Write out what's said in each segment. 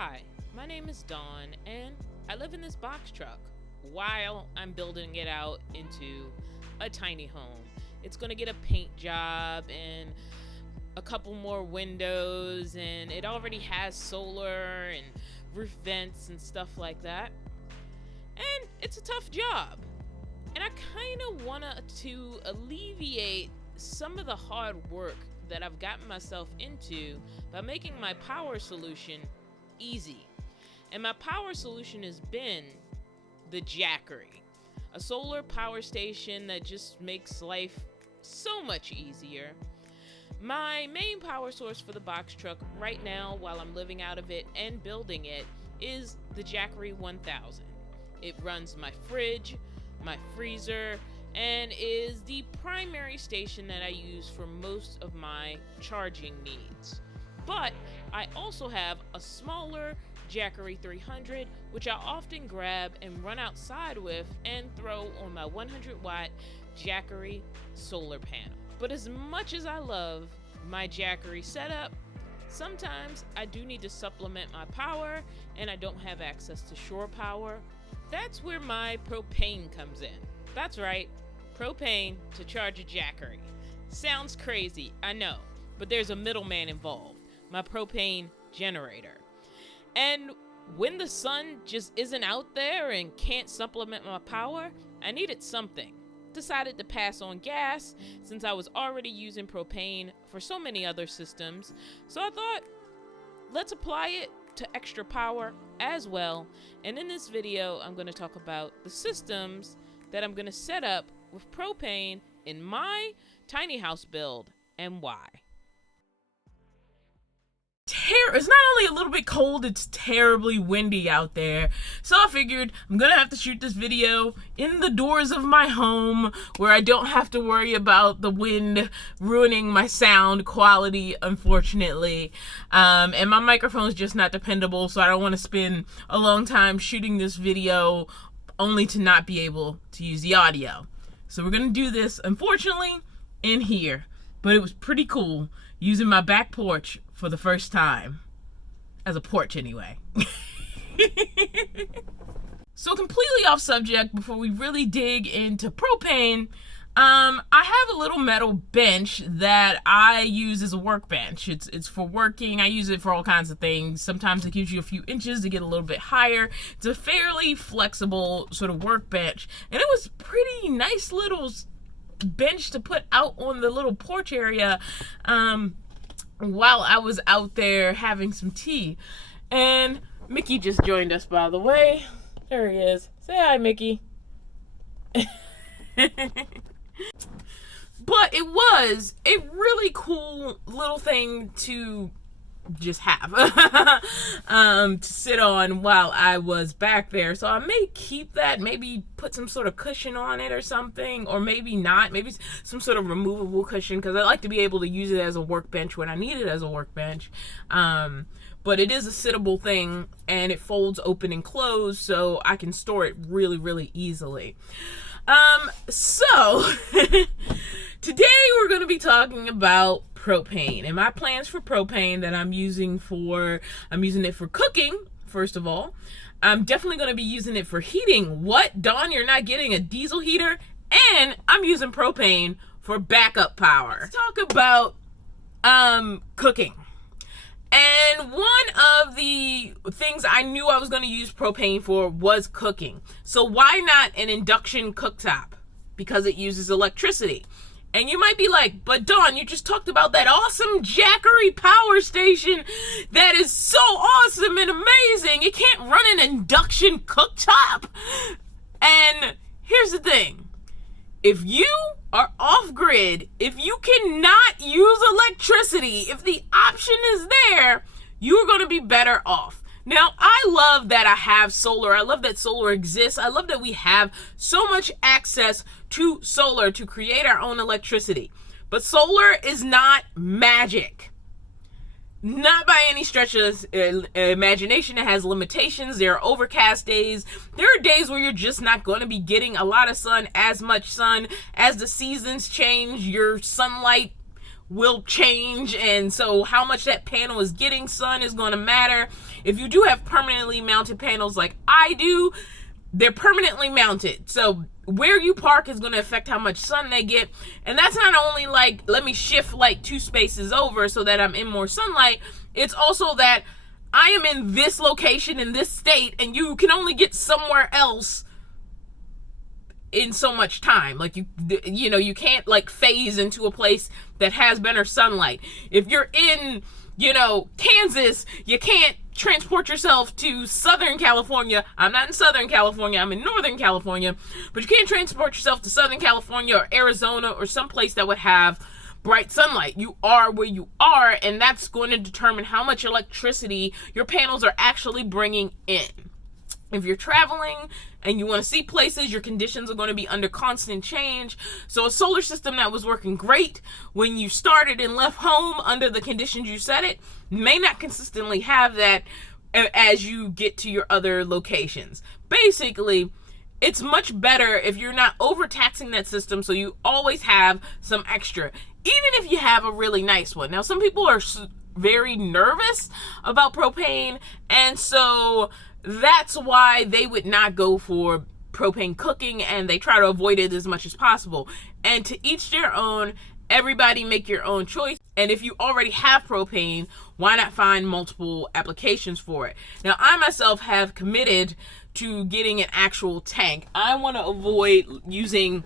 Hi, my name is Dawn, and I live in this box truck while I'm building it out into a tiny home. It's going to get a paint job and a couple more windows, and it already has solar and roof vents and stuff like that. And it's a tough job. And I kind of want to alleviate some of the hard work that I've gotten myself into by making my power solution easy. And my power solution has been the Jackery, a solar power station that just makes life so much easier. My main power source for the box truck right now, while I'm living out of it and building it, is the Jackery 1000. It runs my fridge, my freezer, and is the primary station that I use for most of my charging needs. But I also have a smaller Jackery 300, which I often grab and run outside with and throw on my 100 watt Jackery solar panel. But as much as I love my Jackery setup, sometimes I do need to supplement my power and I don't have access to shore power. That's where my propane comes in. That's right, propane to charge a Jackery. Sounds crazy, I know, but there's a middleman involved, my propane generator. And when the sun just isn't out there and can't supplement my power, I needed something. Decided to pass on gas since I was already using propane for so many other systems. So I thought, let's apply it to extra power as well. And in this video, I'm going to talk about the systems that I'm going to set up with propane in my tiny house build and why. It's not only a little bit cold, it's terribly windy out there. So I figured I'm gonna have to shoot this video in the doors of my home where I don't have to worry about the wind ruining my sound quality, unfortunately. And my microphone's just not dependable, so I don't want to spend a long time shooting this video only to not be able to use the audio. So we're gonna do this, unfortunately, in here. But it was pretty cool using my back porch for the first time. As a porch, anyway. So completely off subject, before we really dig into propane, I have a little metal bench that I use as a workbench. It's for working. I use it for all kinds of things. Sometimes it gives you a few inches to get a little bit higher. It's a fairly flexible sort of workbench. And it was pretty nice little bench to put out on the little porch area while I was out there having some tea. And Mickey just joined us, by the way. There he is. Say hi, Mickey. But it was a really cool little thing to just have to sit on while I was back there. So I may keep that, maybe put some sort of cushion on it or something, or maybe not, maybe some sort of removable cushion, because I like to be able to use it as a workbench when I need it as a workbench. But it is a sittable thing and it folds open and closed, so I can store it really, really easily. So today we're going to be talking about propane and my plans for propane that I'm using it for cooking, first of all. I'm definitely going to be using it for heating. What? Dawn, you're not getting a diesel heater? And I'm using propane for backup power. Let's talk about cooking. And one of the things I knew I was going to use propane for was cooking. So why not an induction cooktop? Because it uses electricity. And you might be like, but Dawn, you just talked about that awesome Jackery power station that is so awesome and amazing. You can't run an induction cooktop. And here's the thing. If you are off-grid, if you cannot use electricity, if the option is there, you're going to be better off. Now, I love that I have solar. I love that solar exists. I love that we have so much access to solar to create our own electricity. But solar is not magic. Not by any stretch of imagination. It has limitations. There are overcast days. There are days where you're just not going to be getting a lot of sun, as much sun. As the seasons change, your sunlight will change, and so how much that panel is getting sun is going to matter. If you do have permanently mounted panels like I do, they're permanently mounted, so where you park is going to affect how much sun they get. And that's not only like, let me shift like 2 spaces over so that I'm in more sunlight, it's also that I am in this location in this state, and you can only get somewhere else in so much time. Like you can't like phase into a place that has better sunlight. If you're in, Kansas, you can't transport yourself to Southern California. I'm not in Southern California, I'm in Northern California, but you can't transport yourself to Southern California or Arizona or someplace that would have bright sunlight. You are where you are, and that's going to determine how much electricity your panels are actually bringing in. If you're traveling and you want to see places, your conditions are going to be under constant change. So a solar system that was working great when you started and left home under the conditions you set it may not consistently have that as you get to your other locations. Basically, it's much better if you're not overtaxing that system, so you always have some extra, even if you have a really nice one. Now, some people are very nervous about propane, and so that's why they would not go for propane cooking, and they try to avoid it as much as possible. And to each their own. Everybody make your own choice. And if you already have propane, why not find multiple applications for it? Now, I myself have committed to getting an actual tank. I want to avoid using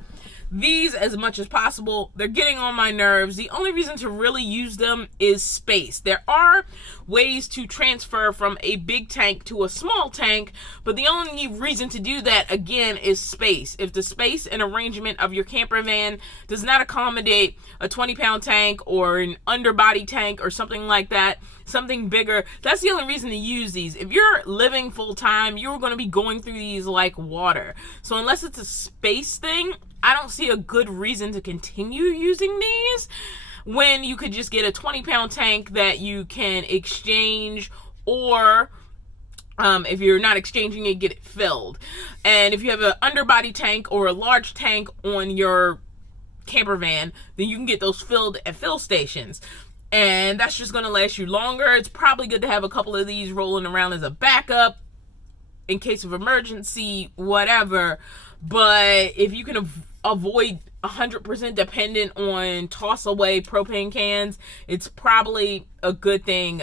these as much as possible. They're getting on my nerves. The only reason to really use them is space. There are ways to transfer from a big tank to a small tank, but the only reason to do that, again, is space. If the space and arrangement of your camper van does not accommodate a 20-pound tank or an underbody tank or something like that, something bigger, that's the only reason to use these. If you're living full-time, you're going to be going through these like water. So unless it's a space thing, I don't see a good reason to continue using these when you could just get a 20-pound tank that you can exchange, or if you're not exchanging it, get it filled. And if you have an underbody tank or a large tank on your camper van, then you can get those filled at fill stations. And that's just going to last you longer. It's probably good to have a couple of these rolling around as a backup in case of emergency, whatever. But if you can avoid 100% dependent on toss away propane cans, it's probably a good thing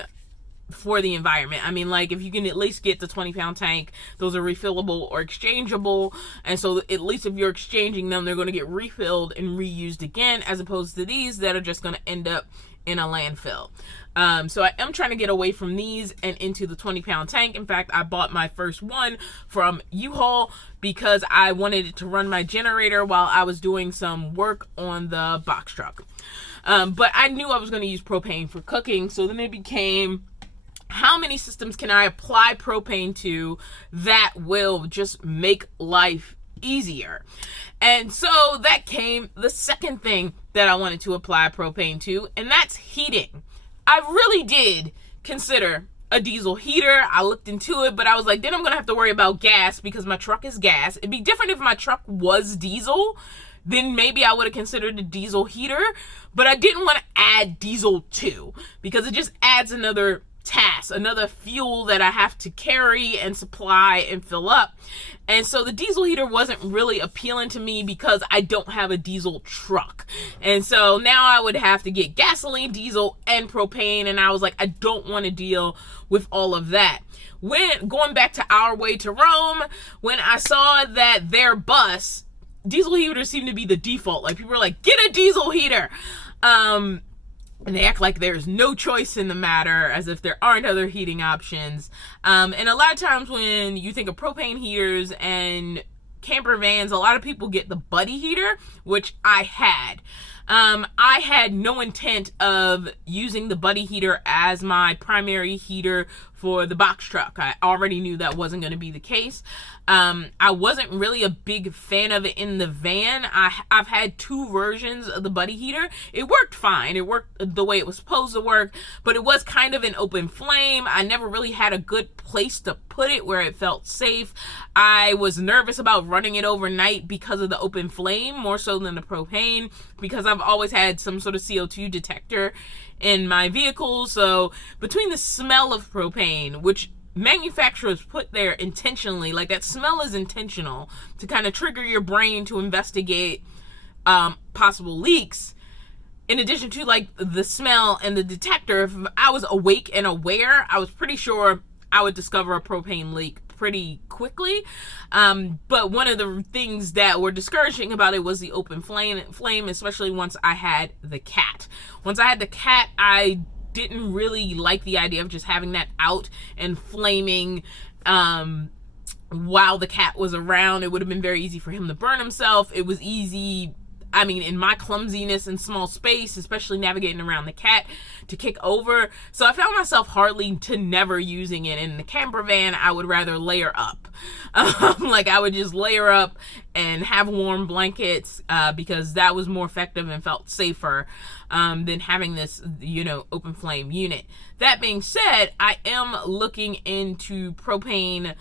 for the environment. I mean, like, if you can at least get the 20-pound tank, those are refillable or exchangeable, and so at least if you're exchanging them, they're going to get refilled and reused again, as opposed to these that are just going to end up in a landfill. So I am trying to get away from these and into the 20-pound tank. In fact, I bought my first one from U-Haul because I wanted it to run my generator while I was doing some work on the box truck. But I knew I was going to use propane for cooking, so then it became, how many systems can I apply propane to that will just make life easier? And so that came the second thing that I wanted to apply propane to, and that's heating. I really did consider a diesel heater. I looked into it, but I was like, then I'm going to have to worry about gas because my truck is gas. It'd be different if my truck was diesel. Then maybe I would have considered a diesel heater, but I didn't want to add diesel too because it just adds another task, another fuel that I have to carry and supply and fill up. And so the diesel heater wasn't really appealing to me because I don't have a diesel truck. And so now I would have to get gasoline, diesel, and propane. And I was like, I don't want to deal with all of that. When going back to Our Way to Rome, when I saw that their bus, diesel heaters seem to be the default. Like, people are like, get a diesel heater. And they act like there's no choice in the matter, as if there aren't other heating options. And a lot of times when you think of propane heaters and camper vans, a lot of people get the buddy heater, which I had. I had no intent of using the buddy heater as my primary heater for the box truck. I already knew that wasn't going to be the case. I wasn't really a big fan of it in the van. I've had 2 versions of the buddy heater. It worked fine. It worked the way it was supposed to work, but it was kind of an open flame. I never really had a good place to put it where it felt safe. I was nervous about running it overnight because of the open flame, more so than the propane, because I've I've always had some sort of CO2 detector in my vehicle. So between the smell of propane, which manufacturers put there intentionally, like that smell is intentional to kind of trigger your brain to investigate possible leaks, in addition to like the smell and the detector, if I was awake and aware, I was pretty sure I would discover a propane leak pretty quickly. But one of the things that were discouraging about it was the open flame, especially once I had the cat. Once I had the cat, I didn't really like the idea of just having that out and flaming while the cat was around. It would have been very easy for him to burn himself. It was easy, I mean, in my clumsiness in small space, especially navigating around the cat, to kick over. So I found myself hardly to never using it. In the camper van, I would rather layer up. Like I would just layer up and have warm blankets because that was more effective and felt safer than having this, open flame unit. That being said, I am looking into propane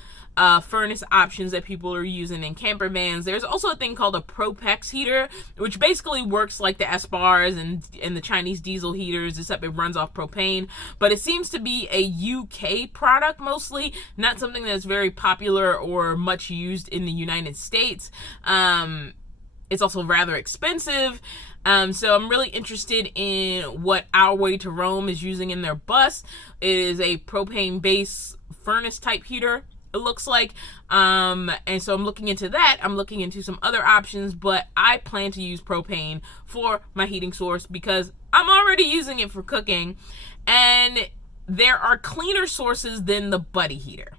furnace options that people are using in camper vans. There's also a thing called a Propex heater, which basically works like the S-bars and the Chinese diesel heaters, except it runs off propane. But it seems to be a UK product mostly, not something that's very popular or much used in the United States. It's also rather expensive. So I'm really interested in what Our Way to Rome is using in their bus. It is a propane-based furnace type heater, it looks like. And so I'm looking into that. I'm looking into some other options, but I plan to use propane for my heating source because I'm already using it for cooking, and there are cleaner sources than the buddy heater.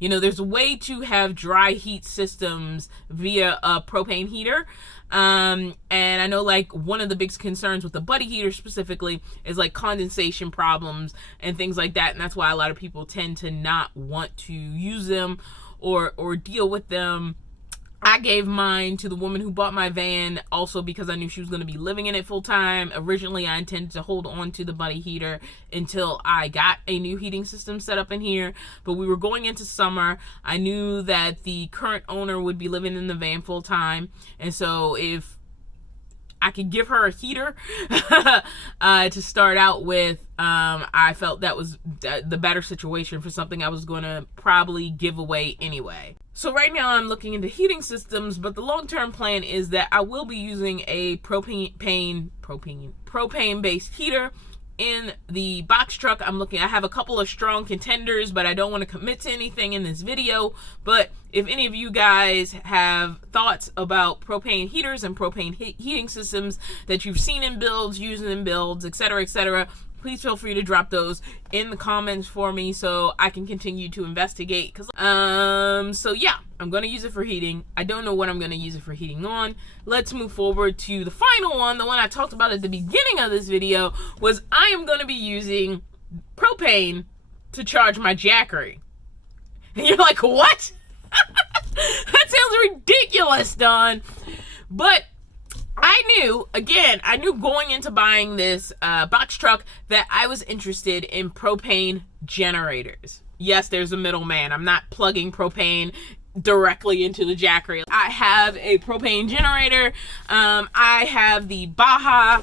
There's a way to have dry heat systems via a propane heater. And I know like one of the big concerns with the buddy heater specifically is like condensation problems and things like that. And that's why a lot of people tend to not want to use them or deal with them. I gave mine to the woman who bought my van also because I knew she was going to be living in it full time. Originally, I intended to hold on to the buddy heater until I got a new heating system set up in here. But we were going into summer. I knew that the current owner would be living in the van full time. And so if I could give her a heater to start out with, I felt that was the better situation for something I was going to probably give away anyway. So right now I'm looking into heating systems, but the long-term plan is that I will be using a propane-based heater in the box truck. I have a couple of strong contenders, but I don't want to commit to anything in this video. But if any of you guys have thoughts about propane heaters and propane heating systems that you've seen in builds, using in builds, etc., please feel free to drop those in the comments for me so I can continue to investigate. So yeah, I'm going to use it for heating. I don't know what I'm going to use it for heating on. Let's move forward to the final one. The one I talked about at the beginning of this video was I am going to be using propane to charge my Jackery. And you're like, what? That sounds ridiculous, Dawn. But I knew going into buying this box truck that I was interested in propane generators. Yes, there's a middleman. I'm not plugging propane directly into the Jackery. I have a propane generator. I have the Baja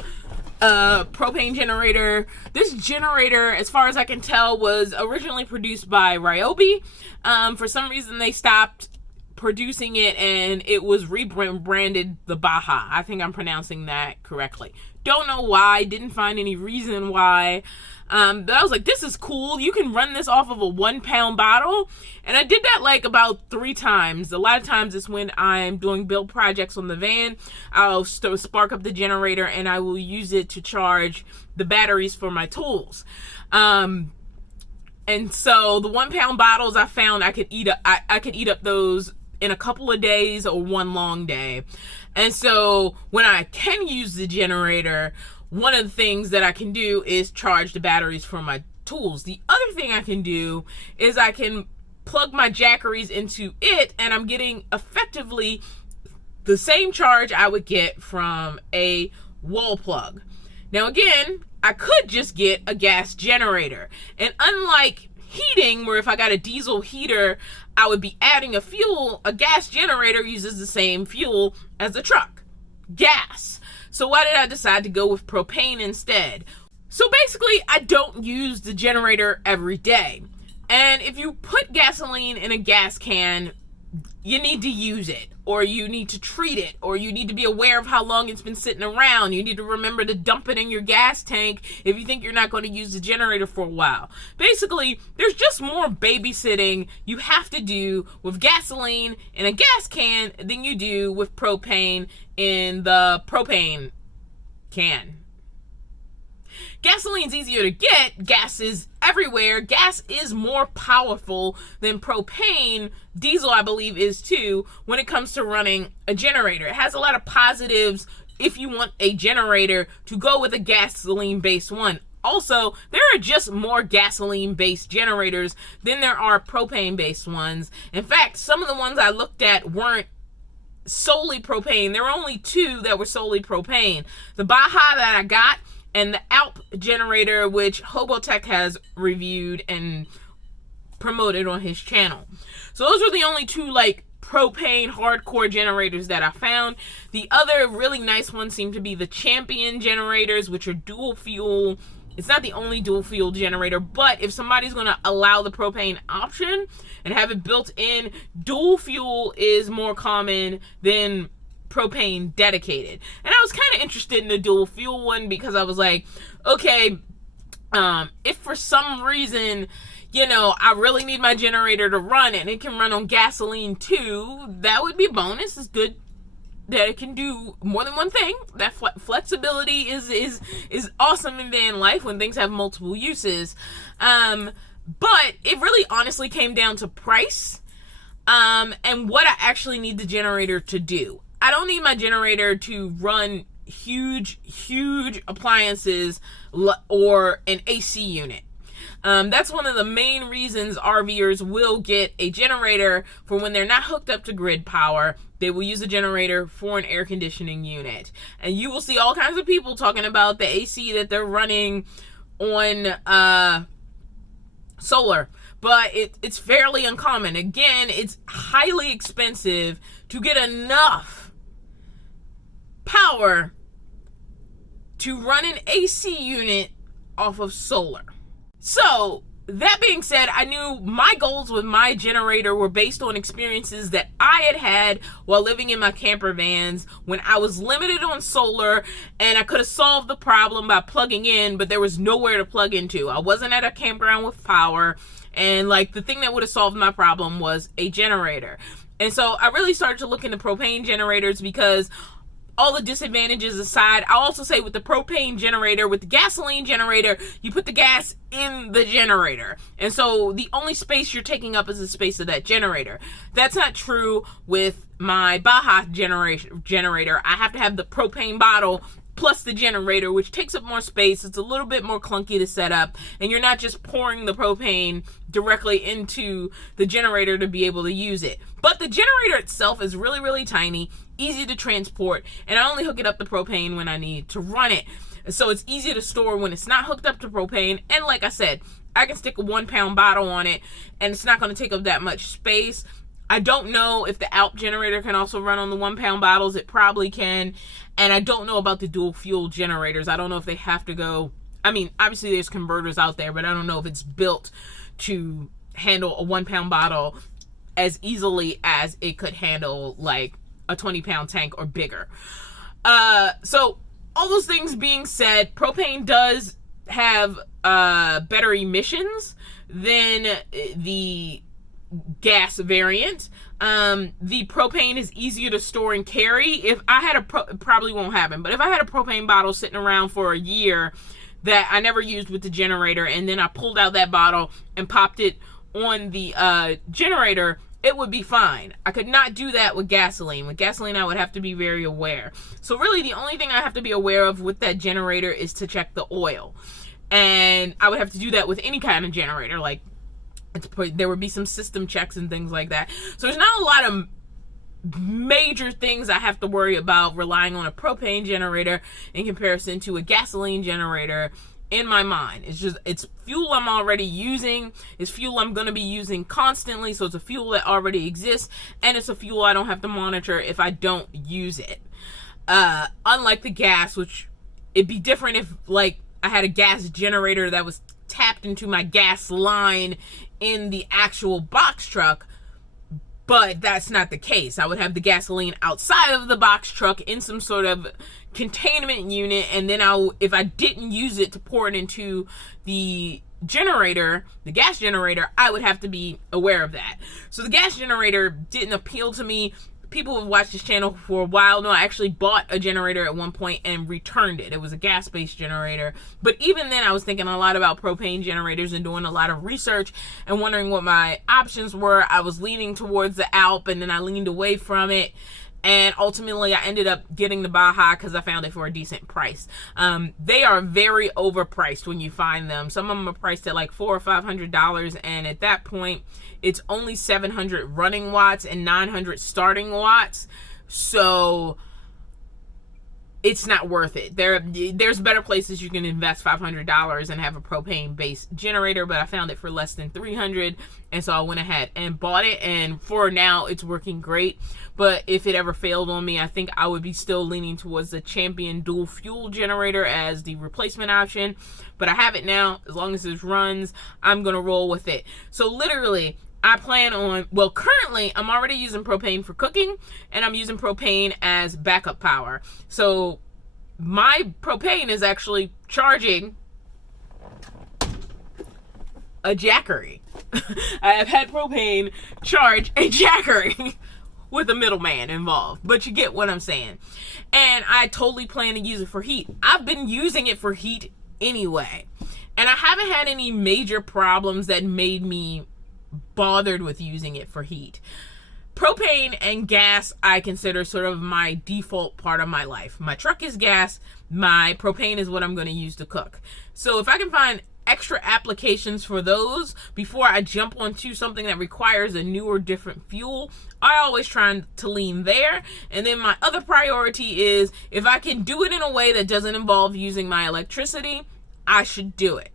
propane generator. This generator, as far as I can tell, was originally produced by Ryobi. For some reason, they stopped producing it and it was rebranded the Baja. I think I'm pronouncing that correctly. Don't know why, didn't find any reason why. But I was like, this is cool. You can run this off of a 1 pound bottle. And I did that like about 3 times. A lot of times it's when I'm doing build projects on the van. I'll spark up the generator and I will use it to charge the batteries for my tools. And so the 1 pound bottles, I found I could eat up those in a couple of days or one long day. And so when I can use the generator, one of the things that I can do is charge the batteries for my tools. The other thing I can do is I can plug my Jackeries into it, and I'm getting effectively the same charge I would get from a wall plug. Now again, I could just get a gas generator, and unlike heating, where if I got a diesel heater I would be adding a fuel, a gas generator uses the same fuel as the truck, gas. So why did I decide to go with propane instead? So basically, I don't use the generator every day. And if you put gasoline in a gas can, you need to use it, or you need to treat it, or you need to be aware of how long it's been sitting around. You need to remember to dump it in your gas tank if you think you're not going to use the generator for a while. Basically, there's just more babysitting you have to do with gasoline in a gas can than you do with propane in the propane can. Gasoline's easier to get. Gas is everywhere. Gas is more powerful than propane. Diesel, I believe, is too when it comes to running a generator. It has a lot of positives if you want a generator to go with a gasoline-based one. Also, there are just more gasoline-based generators than there are propane-based ones. In fact, some of the ones I looked at weren't solely propane. There were only 2 that were solely propane. The Baja that I got and the Alp generator, which Hobotech has reviewed and promoted on his channel. So those are the only 2 propane hardcore generators that I found. The other really nice ones seem to be the Champion generators, which are dual fuel. It's not the only dual fuel generator, but if somebody's going to allow the propane option and have it built in, dual fuel is more common than propane dedicated. And I was kind of interested in the dual fuel one because I was like, okay, if for some reason, I really need my generator to run and it can run on gasoline too, that would be a bonus. It's good that it can do more than one thing. That flexibility is awesome in van life when things have multiple uses. But it really honestly came down to price and what I actually need the generator to do. I don't need my generator to run huge appliances or an AC unit. That's one of the main reasons RVers will get a generator for when they're not hooked up to grid power. They will use a generator for an air conditioning unit. And you will see all kinds of people talking about the AC that they're running on solar. But it's fairly uncommon. Again, it's highly expensive to get enough power to run an AC unit off of solar. So, that being said, I knew my goals with my generator were based on experiences that I had while living in my camper vans when I was limited on solar and I could have solved the problem by plugging in, but there was nowhere to plug into. I wasn't at a campground with power, and the thing that would have solved my problem was a generator. And so I really started to look into propane generators because all the disadvantages aside, I'll also say with the propane generator, with the gasoline generator, you put the gas in the generator. And so the only space you're taking up is the space of that generator. That's not true with my Baja generator. I have to have the propane bottle plus the generator, which takes up more space. It's a little bit more clunky to set up, and you're not just pouring the propane directly into the generator to be able to use it. But the generator itself is really, really tiny, easy to transport, and I only hook it up to propane when I need to run it. So it's easy to store when it's not hooked up to propane, and like I said, I can stick a 1-pound bottle on it, and it's not going to take up that much space. I don't know if the Alp generator can also run on the 1-pound bottles. It probably can. And I don't know about the dual fuel generators. I don't know if they have to go. I mean, obviously there's converters out there, but I don't know if it's built to handle a 1-pound bottle as easily as it could handle a 20-pound tank or bigger. So all those things being said, propane does have better emissions than the gas variant. The propane is easier to store and carry. If I had it probably won't happen, but if I had a propane bottle sitting around for a year that I never used with the generator, and then I pulled out that bottle and popped it on the generator, it would be fine. I could not do that with gasoline. With gasoline, I would have to be very aware. So really, the only thing I have to be aware of with that generator is to check the oil. And I would have to do that with any kind of generator. There would be some system checks and things like that. So there's not a lot of major things I have to worry about relying on a propane generator in comparison to a gasoline generator in my mind. It's fuel I'm already using. It's fuel I'm going to be using constantly. So it's a fuel that already exists, and it's a fuel I don't have to monitor if I don't use it. Unlike the gas, which it'd be different if like I had a gas generator that was tapped into my gas line in the actual box truck, but that's not the case. I would have the gasoline outside of the box truck in some sort of containment unit, and then if I didn't use it to pour it into the generator, the gas generator, I would have to be aware of that. So the gas generator didn't appeal to me. People who have watched this channel for a while know I actually bought a generator at one point and returned it. It was a gas-based generator. But even then, I was thinking a lot about propane generators and doing a lot of research and wondering what my options were. I was leaning towards the Alp, and then I leaned away from it. And ultimately, I ended up getting the Baja because I found it for a decent price. They are very overpriced when you find them. Some of them are priced at like $400 or $500, and at that point, it's only 700 running watts and 900 starting watts. So it's not worth it. There's better places you can invest $500 and have a propane-based generator, but I found it for less than $300, and so I went ahead and bought it, and for now, it's working great. But if it ever failed on me, I think I would be still leaning towards the Champion dual fuel generator as the replacement option. But I have it now. As long as this runs, I'm going to roll with it. So literally, I plan on, well, currently I'm already using propane for cooking, and I'm using propane as backup power. So my propane is actually charging a Jackery. I have had propane charge a Jackery with a middleman involved, but you get what I'm saying. And I totally plan to use it for heat. I've been using it for heat anyway, and I haven't had any major problems that made me bothered with using it for heat. Propane and gas I consider sort of my default part of my life. My truck is gas, my propane is what I'm going to use to cook. So if I can find extra applications for those before I jump onto something that requires a new or different fuel, I always try to lean there. And then my other priority is if I can do it in a way that doesn't involve using my electricity, I should do it.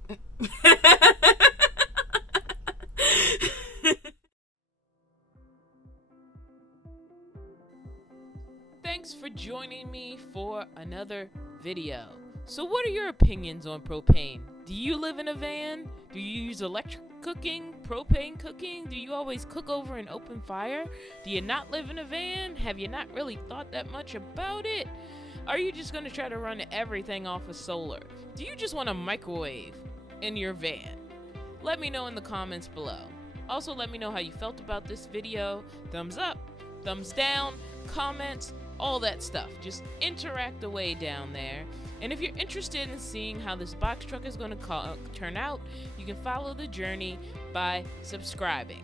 Thanks for joining me for another video. So what are your opinions on propane? Do you live in a van? Do you use electric cooking, propane cooking? Do you always cook over an open fire? Do you not live in a van? Have you not really thought that much about it? Are you just going to try to run everything off of solar? Do you just want a microwave in your van? Let me know in the comments below. Also, let me know how you felt about this video. Thumbs up, thumbs down, comments, all that stuff. Just interact away down there. And if you're interested in seeing how this box truck is going to turn out, you can follow the journey by subscribing.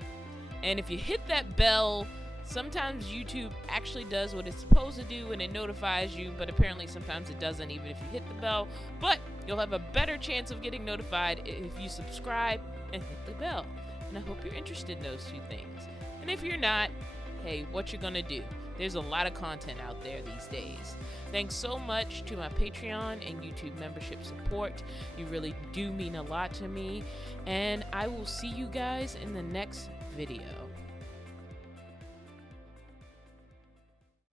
And if you hit that bell, sometimes YouTube actually does what it's supposed to do and it notifies you, but apparently sometimes it doesn't even if you hit the bell. But you'll have a better chance of getting notified if you subscribe and hit the bell. And I hope you're interested in those two things. And if you're not, hey, what you gonna do? There's a lot of content out there these days. Thanks so much to my Patreon and YouTube membership support. You really do mean a lot to me. And I will see you guys in the next video.